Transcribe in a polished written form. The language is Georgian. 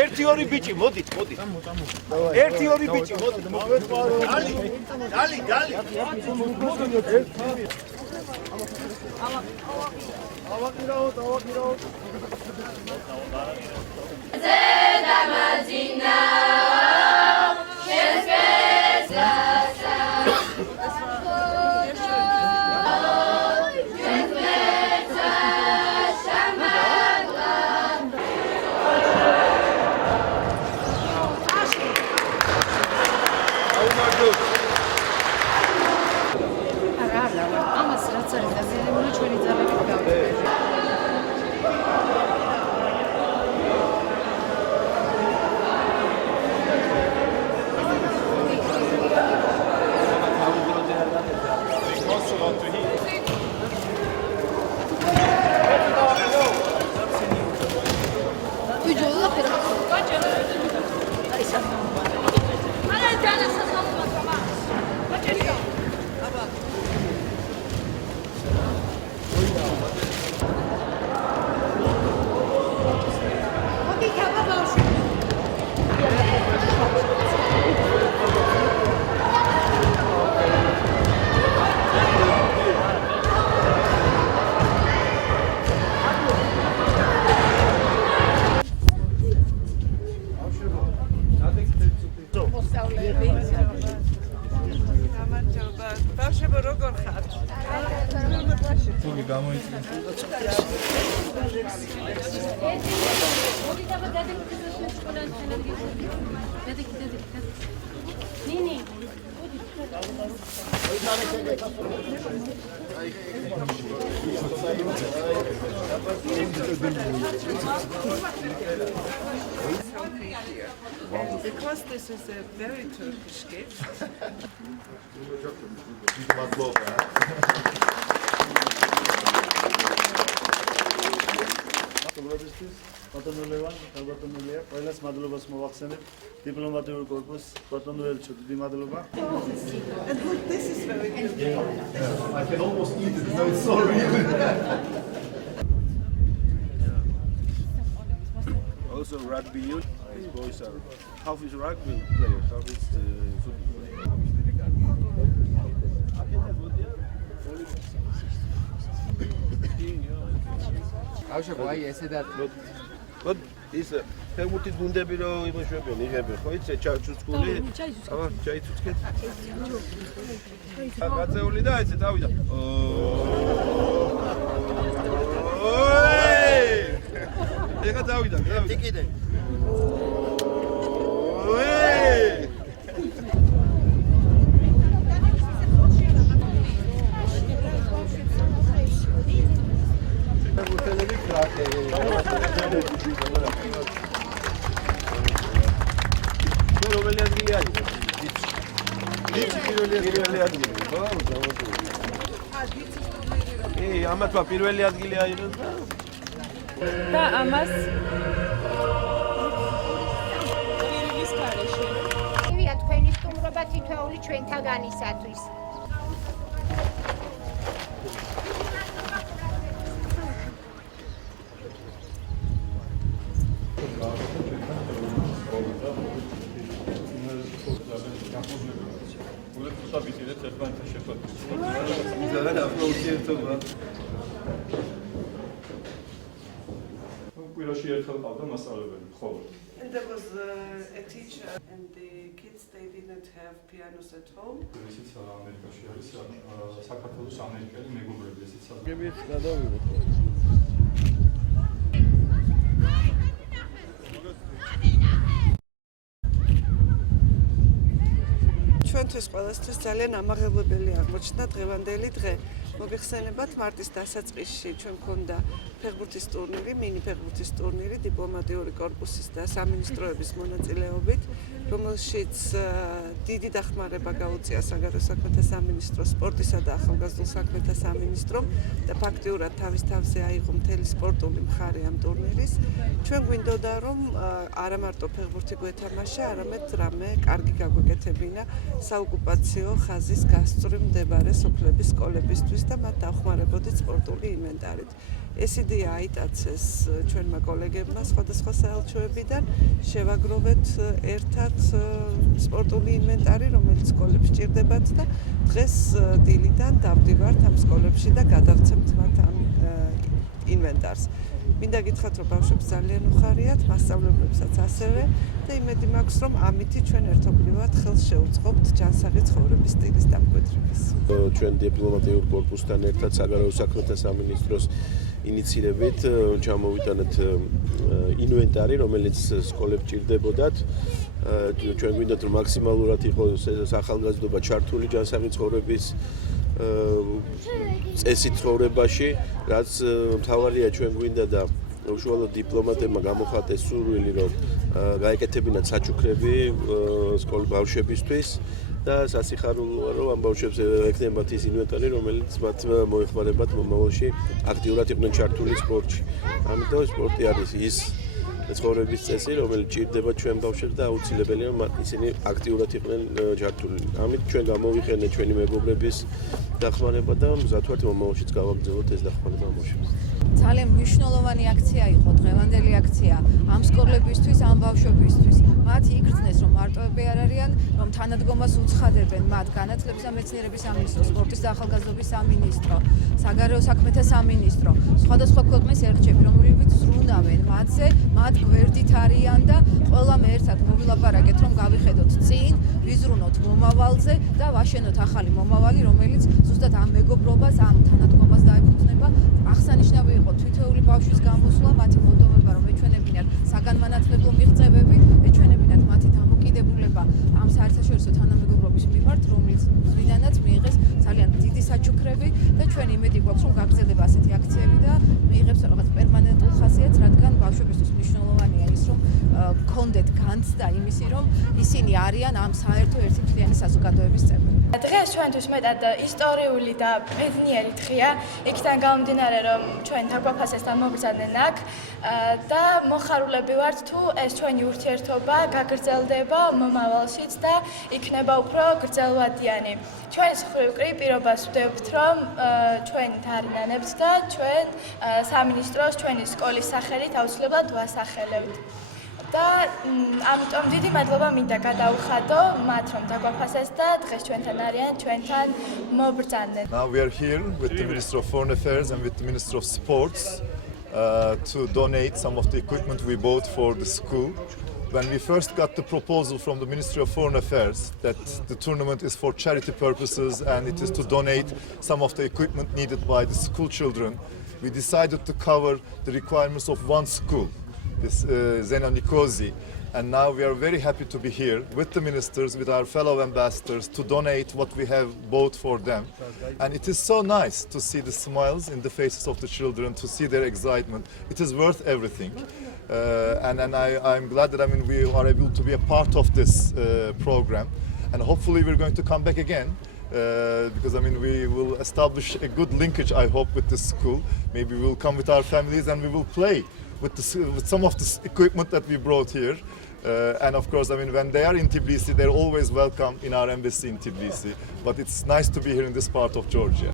ერთი ორი ბიჭი მოდით ერთი ორი ბიჭი მოდით დალი ავაკირაოთ ზედამაძინა Because this is a very Turkish gift. Ყველას მადლობას მოვახსენებ დიპლომატიურ კორპუსს ბატონოელჩო დიდი მადლობა. And look, this is very beautiful. I can almost eat it. No, it's so real. Also rugby youth. His boys are half is rugby player, half is football. But this ფეხბურთის გუნდები რო იმოშვებიან, იღებენ, ხო იცი, ჩაჩუცკული. აბა, ჩაიცუცკეთ. გაწეული და ეცე დავიდა. ოი! ეხა დავიდა. ტიკიდე. ამათმა პირველი ადგილი აიღეს და ამას პირის გარეშე. მივია თქვენი სტუმრობა თითოეული ჩვენთაგანისათვის. And there was a teacher and the kids, they didn't have pianos at home. ჩვენთვის ყველასთვის ძალიან ამაღლებელი აღმოჩნდა დღევანდელი დღე. მოგეხსენებათ, მარტის დასაწყისში ჩვენ მქონდა ფეხბურთის ტურნირი, მინი ფეხბურთის ტურნირი დიპლომატიური კორპუსის და სამინისტროების მონაწილეობით. რომელშიც დიდი დახმარება გაუწია საგარეო საქმეთა სამინისტროს, სპორტისა და ახალგაზრდულ საქმეთა სამინისტრომ და ფაქტიურად თავის თავზე აიღო მთელი სპორტული მხარე ამ ტურნირის. ჩვენ გვინდოდა რომ არა მარტო ფეხბურთი გვეთამაშა, არამედ რამე კარგი გაგვეკეთებინა საოკუპაციო ხაზის გასწვრივ მდებარე სოფლების სკოლებისთვის და მათ დავხმარებოდით სპორტული ინვენტარით. ეს იდეა აიტაცეს ჩვენმა კოლეგებმა სხვადასხვა საელჩოებიდან, შევაგროვეთ ერთად სპორტული ინვენტარი, რომელიც სკოლებს სჭირდებათ და დღეს დილიდან დავდივართ ამ სკოლებში და გადავცემთ მათ ამ ინვენტარს. მინდა გითხრათ, რომ ბავშვებს ძალიან უხარიათ, მასწავლებლებსაც ასევე და იმედი მაქვს, რომ ამითი ჩვენ ერთობლივად ხელს შევუწყობთ ჯანსაღი ცხოვრების სტილის დამკვიდრებას. ჩვენ დიპლომატიურ კორპუსთან ერთად საგარეო საქმეთა სამინისტროს ინიცირებით ჩამოვიტანეთ ინვენტარი, რომელიც სკოლებს ჭირდებოდათ. ჩვენ გვინდათ, რომ მაქსიმალურად იყოს ახალგაზრდობა ჩართული ჯანსაღი ცხოვრების წესით ცხოვრებაში, რაც მთავარია ჩვენ გვინდა და უშუალოდ დიპლომატებმა გამოხატეს სურვილი, რომ გაეკეთებინათ საჩუქრები სკოლის ბავშვებისთვის და სასიხარულოა, რომ ამ ბავშვებს ეკნებათ ის ინვენტარი, რომელიც მათ მოეხმარებათ მომავალში აქტიურად იყვნენ ჩართული სპორტში. ამიტომ სპორტი არის ის ცხოვრების წესი, რომელიც ჭირდება ჩვენ ბავშვებს და აუცილებელია, რომ ისინი აქტიურად იყვნენ ჩართული. ამით ჩვენ გამოვიყენეთ ჩვენი მეგობრების დახმარება და მზად ვართ მომავალშიც გავაგრძელოთ ეს დახმარება ბავშვებს. ძალიან მნიშვნელოვანი აქცია იყო დღევანდელი აქცია ამ სკოლებისთვის, ამ ბავშვებისთვის. მათ იგრძნეს, რომ მარტოები არ არიან, რომ თანადგომას უცხადებენ მათ განათლების და მეცნიერების სამინისტრო, სპორტის და ახალგაზრდობის სამინისტრო, საგარეო საქმეთა სამინისტრო, სხვადასხვა ქვეყნის ელჩები, რომლებიც ზრუნავენ მათზე, მათ გვერდით არიან და ყველამ ერთად მოვილაპარაკეთ, რომ გავიხედოთ წინ, ვიზრუნოთ მომავალზე და ვაშენოთ ახალი მომავალი, რომელიც ზუსტად ამ მეგობრობას, ამ თანადგომას დაეფუძნება. აღსანიშნავი იყო თითოეული ბავშვის გამოსვლა, მათი მოდომება, რომ ეჩვენებინათ საგანმანათლებლო მიღწევები, ეჩვენებინათ მათი დამოკიდებულება ამ საერთაშორისო თანამეგობრობის მიმართ, რომლიდანაც მიიღეს ძალიან დიდი საჩუქრები და ჩვენ იმედი გვაქვს, რომ გაგრძელდება ასეთი აქციები და მიიღებს რაღაც პერმანენტულ ხასიათს, რადგან ბავშვებისთვის მნიშვნელოვანია ის, რომ გქონდეთ განცდა იმისი, რომ ისინი არიან ამ საერთო ერთთლიანი საზოგადოების წევრები. დღეს ჩვენთვის მეტად ისტორიული და ბედნიერი დღეა, იქიდან გამომდინარე, რომ ჩვენ დაგვაფასესთან მობრძადნენ აქ და მოხარულები ვართ თუ ეს ჩვენი ურთიერთობა გაგრძელდება მომავალშიც და იქნება უფრო გრძელვადიანი. ჩვენის მხრივ კი პირობას ვდევთ, რომ ჩვენ თარინანებთ და ჩვენ სამინისტროს, ჩვენი სკოლის სახელით აუცილებლად ვასახელებთ. და ამიტომ დიდი მადლობა მინდა გადაუხადო მათ, რომ დაგვაფასეს და დღეს ჩვენთან არიან, ჩვენთან მობრძადნენ. Now we are here with the Minister of Foreign Affairs and with the Minister of Sports to donate some of the equipment we bought for the school. When we first got the proposal from the Ministry of Foreign Affairs that the tournament is for charity purposes and it is to donate some of the equipment needed by the school children, we decided to cover the requirements of one school, this Zena Nikosi. And now we are very happy to be here with the ministers, with our fellow ambassadors, to donate what we have bought for them. And it is so nice to see the smiles in the faces of the children, to see their excitement. It is worth everything. And I'm glad that we are able to be a part of this program. And hopefully we're going to come back again. Because we will establish a good linkage, I hope, with this school. Maybe we'll come with our families and we will play with some of the equipment that we brought here. And of course, when they are in Tbilisi, they're always welcome in our embassy in Tbilisi. But it's nice to be here in this part of Georgia.